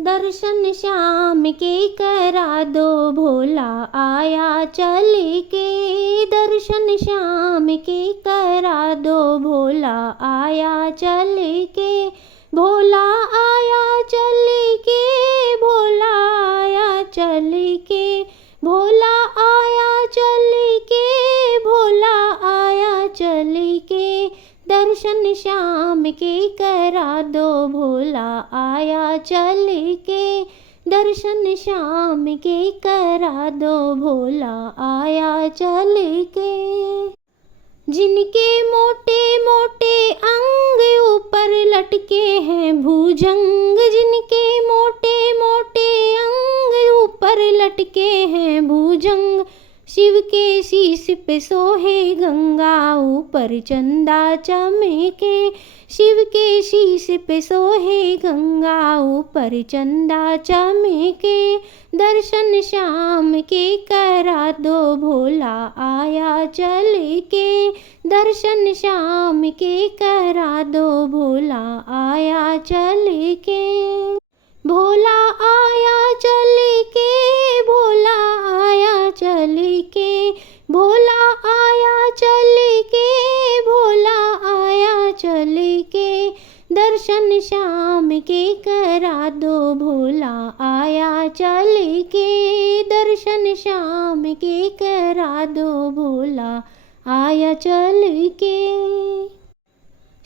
दर्शन श्याम के करा दो, भोला आया चल के। दर्शन श्याम के करा दो, भोला आया चल के। भोला आया चल के, भोला आया चल के। भोला आया चल के, भोला आया चल के। दर्शन श्याम के करा दो, भोला आया चल के। दर्शन श्याम के करा दो, भोला आया चल के। जिनके मोटे मोटे अंग ऊपर लटके हैं भुजंग, जिनके मोटे मोटे अंग ऊपर लटके हैं भुजंग। शिव के शीश पे सोहे गंगा, ऊपर चंदा चमके। शिव के शीश पे सोहे गंगा, ऊपर चंदा चमके। दर्शन श्याम के करा दो, भोला आया चल के। दर्शन श्याम के करा दो, भोला आया चल के। भोला आया चल के, भोला आया चल के। भोला आया चल के, भोला आया चल के। दर्शन श्याम के करा दो, भोला आया चल के। दर्शन श्याम के करा दो, भोला आया चल के।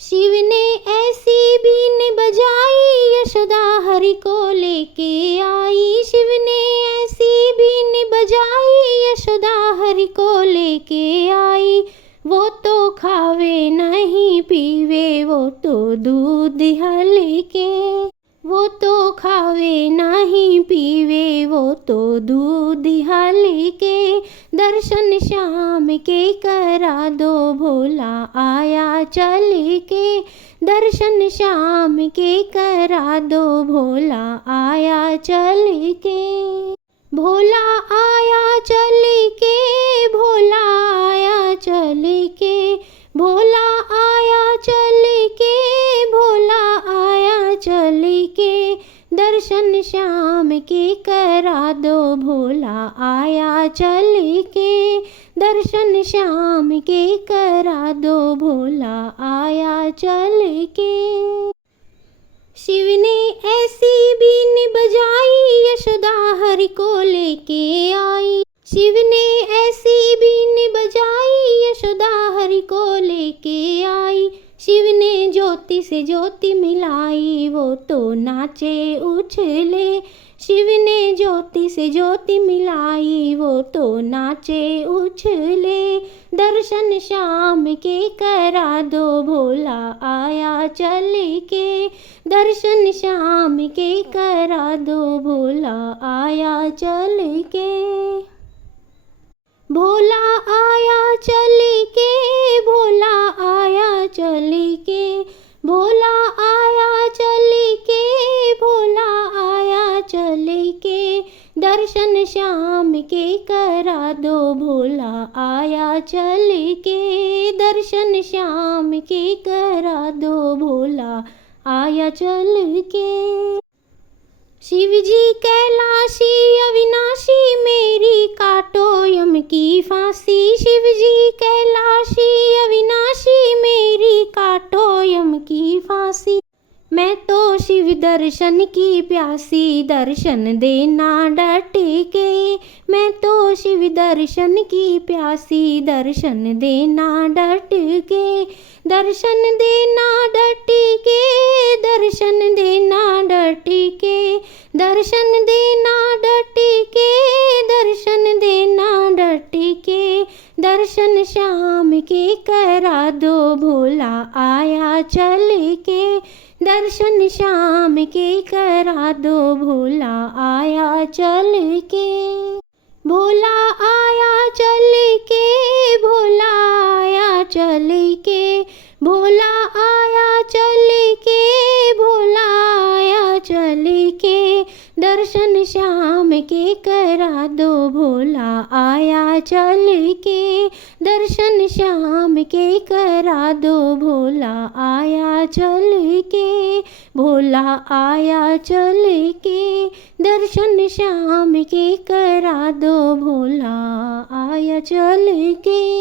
शिव ने ऐसी बीन बजाई, यशोदा हरि को लेके आई। शिव ने ऐसी बीन बजाई, यशोदा हरि को लेके आई। वो तो खावे नहीं पीवे, वो तो दूध हल्के। वो तो खावे नहीं पीवे, वो तो दूध हल्के। दर्शन श्याम के करा दो, भोला आया चल के। दर्शन श्याम के करा दो, भोला आया चल के। भोला आया चल के, भोला आया चल के। भोला आया चल के, भोला आया चल के। दर्शन श्याम के करा दो, भोला आया चल के। दर्शन श्याम के करा दो, भोला आया चल के। शिव ने ऐसी बीन बजाई, यशोदा हरि को लेके आई। शिव ने ऐसी बीन बजाई, यशोदा हरि को लेके आई। शिव ने ज्योति से ज्योति मिलाई, वो तो नाचे उछले। शिव ने ज्योति से ज्योति मिलाई, वो तो नाचे उछले। दर्शन श्याम के करा दो, भोला आया चल के। दर्शन श्याम के करा दो, भोला आया चल के। भोला आया चल के, भोला आया चल के। भोला आया चल के, भोला आया चल के। दर्शन श्याम के करा दो, भोला आया चल के। दर्शन श्याम के करा दो, भोला आया चल के। शिव जी कैलाशी अविनाशी, मेरी काटो यम की फांसी। शिव जी कैलाशी अविनाशी, मेरी काटो यम की फांसी। मैं तो शिव दर्शन की प्यासी, दर्शन देना डट के। मैं तो शिव दर्शन की प्यासी, दर्शन देना डट के। दर्शन देना डट के, दर्शन देना डट के। दर्शन देना डट के, दर्शन देना डट के। दर्शन श्याम के करा दो, भोला आया चल के। दर्शन श्याम के करा दो, भोला आया चल के। भोला आया चल के, भोला आया चल के। भोला आया चल के, भोला आया चल के। दर्शन श्याम के करा दो, भोला आया चल के। दर्शन श्याम के करा दो, भोला आया चल के, भोला आया चल के। दर्शन श्याम के करा दो, भोला आया चल के।